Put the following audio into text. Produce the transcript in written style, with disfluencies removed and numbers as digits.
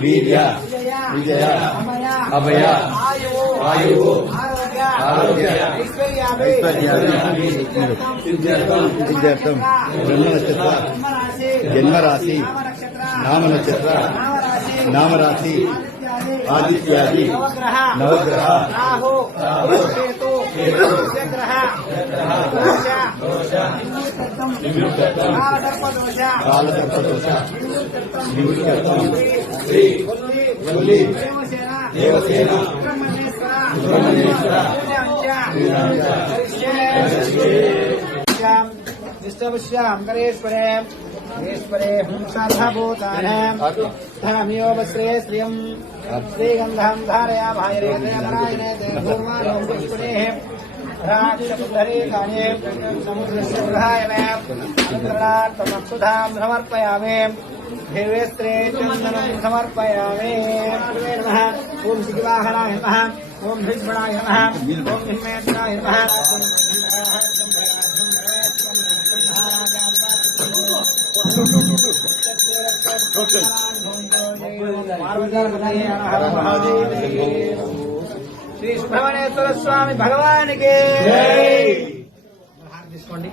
వీర్య విజయ అభయ ఆయు ఆరోగ్య ఐశ్వర్యార్థం బ్రహ్మ నక్షత్ర జన్మరాశి నామ నక్షత్ర నామరాశి ఆదిత్యాది నవగ్రహ కాలసర్పదోష నిమిత్తత్వం దేవసేన సుబ్రహ్మణ్యేశ్వర నిష్టవశ్యాం కరేశ్వరే ఈశ్వరే హంసార్హభూతానామియో వస్త్రే శ్రియం శ్రీగంధం ధారయామాయనే పుష్పణే రాక్షపుద్ధరే కాళే సముద్రస్య గృహాయమక్షుధాం సమర్పయామి దేవేస్త్రే చందనం సమర్పయామి ఓం శ్రీవాహనాయ నమః ఓం భీష్మణాయ నమః ఓం హిమేత్రాయ నమః శ్రీ సుబ్రహ్మణ్యేశ్వర స్వామి భగవానికి తీసుకోండి.